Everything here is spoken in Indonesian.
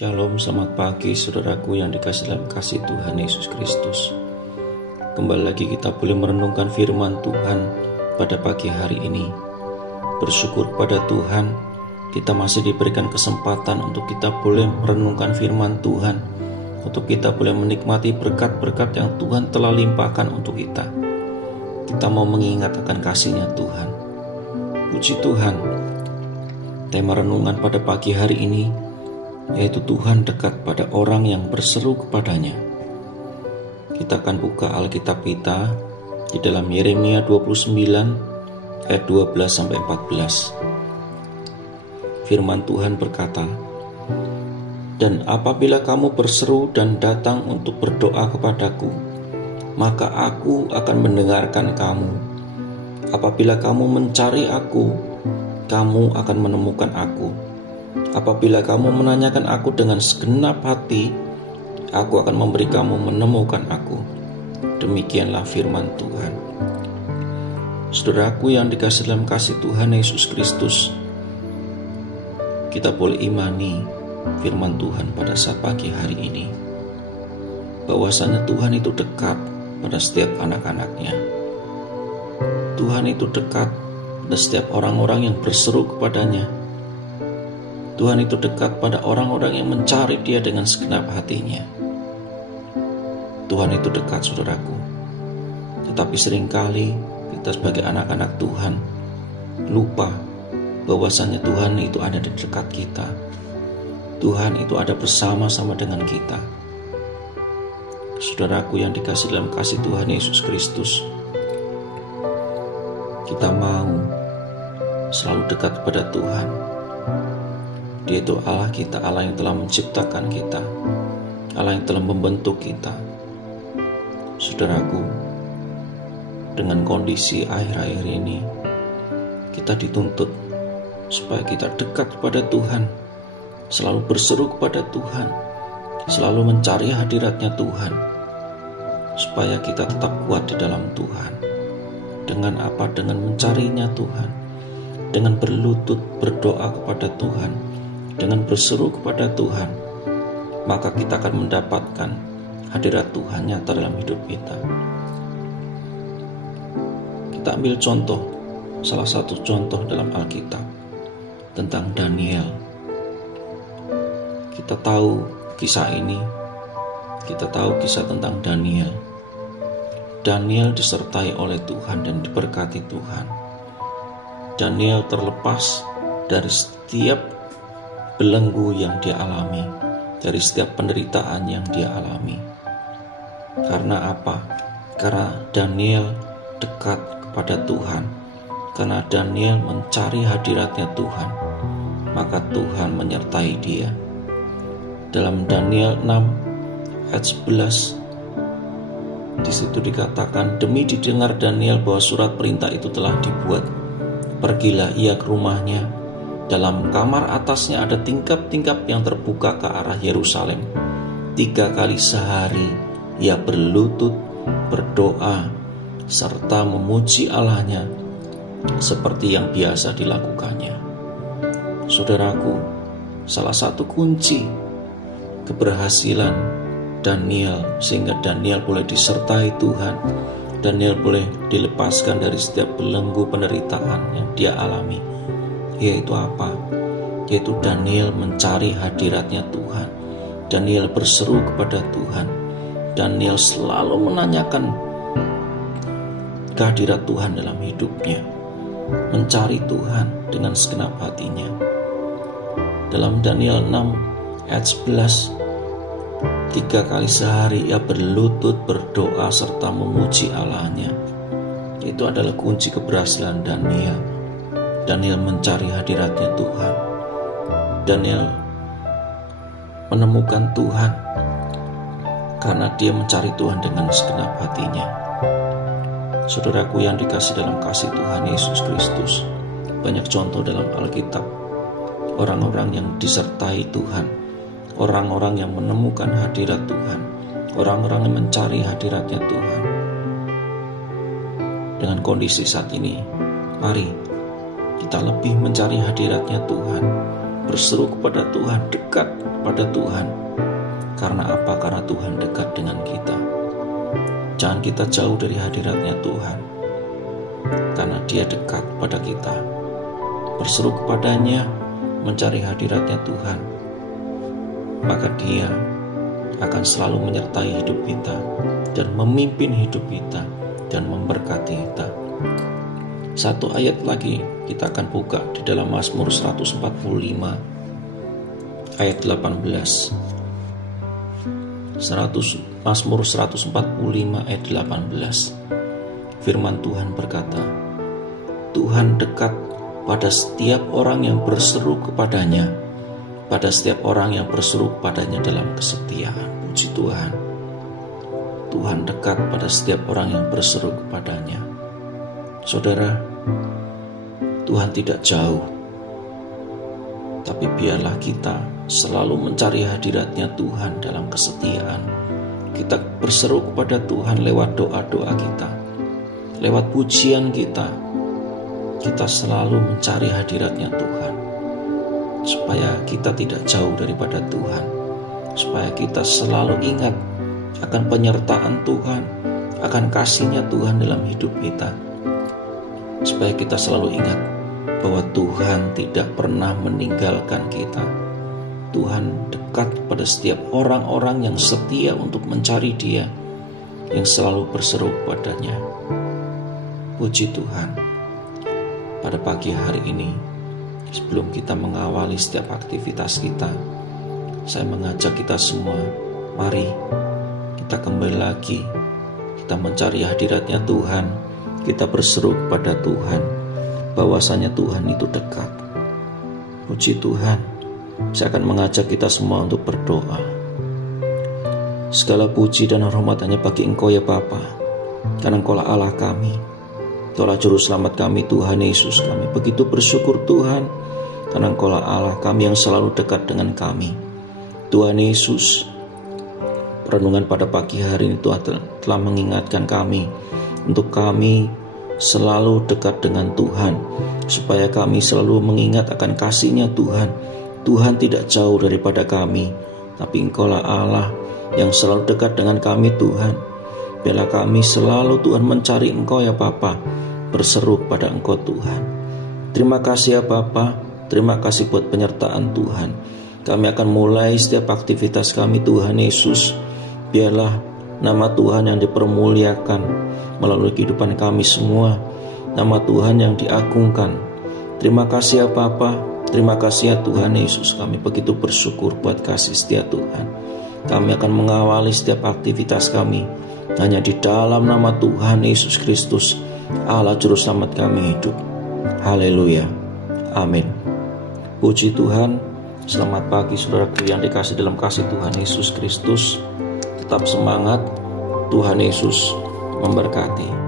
Shalom, selamat pagi saudaraku yang dikasih dalam kasih Tuhan Yesus Kristus. Kembali lagi kita boleh merenungkan firman Tuhan pada pagi hari ini. Bersyukur kepada Tuhan, kita masih diberikan kesempatan untuk kita boleh merenungkan firman Tuhan, untuk kita boleh menikmati berkat-berkat yang Tuhan telah limpahkan untuk kita. Kita mau mengingat akan kasih-Nya Tuhan. Puji Tuhan, tema renungan pada pagi hari ini yaitu Tuhan dekat pada orang yang berseru kepadanya. Kita akan buka Alkitab kita di dalam Yeremia 29 ayat 12-14. Firman Tuhan berkata, "Dan apabila kamu berseru dan datang untuk berdoa kepadaku, maka aku akan mendengarkan kamu. Apabila kamu mencari aku, kamu akan menemukan aku. Apabila kamu menanyakan aku dengan segenap hati, aku akan memberi kamu menemukan aku." Demikianlah firman Tuhan. Saudaraku yang dikasih dalam kasih Tuhan Yesus Kristus, kita boleh imani firman Tuhan pada saat pagi hari ini, bahwasanya Tuhan itu dekat pada setiap anak-anaknya. Tuhan itu dekat pada setiap orang-orang yang berseru kepadanya. Tuhan itu dekat pada orang-orang yang mencari Dia dengan segenap hatinya. Tuhan itu dekat, saudaraku. Tetapi seringkali kita sebagai anak-anak Tuhan lupa bahwasanya Tuhan itu ada di dekat kita. Tuhan itu ada bersama-sama dengan kita. Saudaraku yang dikasih dalam kasih Tuhan Yesus Kristus, kita mau selalu dekat kepada Tuhan. Dia itu Allah kita, Allah yang telah menciptakan kita, Allah yang telah membentuk kita. Saudaraku, dengan kondisi akhir-akhir ini, kita dituntut supaya kita dekat kepada Tuhan, selalu berseru kepada Tuhan, selalu mencari hadirat-Nya Tuhan, supaya kita tetap kuat di dalam Tuhan. Dengan apa? Dengan mencari-Nya Tuhan, dengan berlutut berdoa kepada Tuhan, dengan berseru kepada Tuhan, maka kita akan mendapatkan hadirat Tuhan nyata dalam hidup kita. Kita ambil contoh, salah satu contoh dalam Alkitab tentang Daniel. Kita tahu kisah ini, kita tahu kisah tentang Daniel. Daniel disertai oleh Tuhan dan diberkati Tuhan. Daniel terlepas dari setiap belenggu yang dia alami, dari setiap penderitaan yang dia alami. Karena apa? Karena Daniel dekat kepada Tuhan, karena Daniel mencari hadirat-Nya Tuhan, maka Tuhan menyertai dia. Dalam Daniel 6 ayat 11, di situ dikatakan, "Demi didengar Daniel bahwa surat perintah itu telah dibuat, pergilah ia ke rumahnya. Dalam kamar atasnya ada tingkap-tingkap yang terbuka ke arah Yerusalem. 3 kali sehari ia berlutut, berdoa, serta memuji Allahnya seperti yang biasa dilakukannya." Saudaraku, salah satu kunci keberhasilan Daniel, sehingga Daniel boleh disertai Tuhan, Daniel boleh dilepaskan dari setiap belenggu penderitaan yang dia alami, yaitu apa? Yaitu Daniel mencari hadirat-Nya Tuhan. Daniel berseru kepada Tuhan. Daniel selalu menanyakan kehadirat Tuhan dalam hidupnya, mencari Tuhan dengan segenap hatinya. Dalam Daniel 6 ayat 11, 3 kali sehari ia berlutut, berdoa, serta memuji Allahnya. Itu adalah kunci keberhasilan Daniel. Daniel mencari hadirat-Nya Tuhan. Daniel menemukan Tuhan karena dia mencari Tuhan dengan segenap hatinya. Saudaraku yang dikasih dalam kasih Tuhan Yesus Kristus, banyak contoh dalam Alkitab orang-orang yang disertai Tuhan, orang-orang yang menemukan hadirat Tuhan, orang-orang yang mencari hadirat-Nya Tuhan. Dengan kondisi saat ini, mari kita lebih mencari hadirat-Nya Tuhan. berseru kepada Tuhan, dekat pada Tuhan. Karena apa? Karena Tuhan dekat dengan kita. Jangan kita jauh dari hadiratnya Tuhan, karena Dia dekat pada kita. Berseru kepadanya, mencari hadiratnya Tuhan, maka Dia akan selalu menyertai hidup kita dan memimpin hidup kita dan memberkati kita. Satu ayat lagi kita akan buka di dalam Mazmur 145 ayat 18. Mazmur 145 ayat 18. Firman Tuhan berkata, Tuhan dekat pada setiap orang yang berseru kepadanya, pada setiap orang yang berseru kepadanya dalam kesetiaan. Puji Tuhan. Tuhan dekat pada setiap orang yang berseru kepadanya. Saudara, Tuhan tidak jauh, tapi biarlah kita selalu mencari hadiratnya Tuhan dalam kesetiaan. Kita berseru kepada Tuhan lewat doa-doa kita, lewat pujian kita. Kita selalu mencari hadiratnya Tuhan, supaya kita tidak jauh daripada Tuhan, supaya kita selalu ingat akan penyertaan Tuhan, akan kasih-Nya Tuhan dalam hidup kita, supaya kita selalu ingat bahwa Tuhan tidak pernah meninggalkan kita. Tuhan dekat pada setiap orang-orang yang setia untuk mencari Dia, yang selalu berseru kepadanya. Puji Tuhan. Pada pagi hari ini, sebelum kita mengawali setiap aktivitas kita, saya mengajak kita semua, mari kita kembali lagi, kita mencari hadiratnya Tuhan, kita berseru kepada Tuhan, bahwasanya Tuhan itu dekat. Puji Tuhan. Saya akan mengajak kita semua untuk berdoa. Segala puji dan hormat hanya bagi Engkau ya Bapa, karena Engkaulah Allah kami, Engkaulah Juru Selamat kami, Tuhan Yesus. Kami begitu bersyukur Tuhan, karena Engkaulah Allah kami yang selalu dekat dengan kami. Tuhan Yesus, renungan pada pagi hari ini Tuhan telah mengingatkan kami untuk kami selalu dekat dengan Tuhan, supaya kami selalu mengingat akan kasih-Nya Tuhan. Tuhan tidak jauh daripada kami, tapi Engkaulah Allah yang selalu dekat dengan kami Tuhan. Biarlah kami selalu Tuhan mencari Engkau ya Bapa, berseru kepada Engkau Tuhan. Terima kasih ya Bapa, terima kasih buat penyertaan Tuhan. Kami akan mulai setiap aktivitas kami Tuhan Yesus. Biarlah nama Tuhan yang dipermuliakan melalui kehidupan kami semua. Nama Tuhan yang diagungkan. Terima kasih ya Bapa, terima kasih ya Tuhan Yesus. Kami begitu bersyukur buat kasih setia Tuhan. Kami akan mengawali setiap aktivitas kami hanya di dalam nama Tuhan Yesus Kristus, Allah Juru Selamat kami hidup. Haleluya. Amin. Puji Tuhan. Selamat pagi saudaraku yang dikasih dalam kasih Tuhan Yesus Kristus. Tetap semangat. Tuhan Yesus memberkati.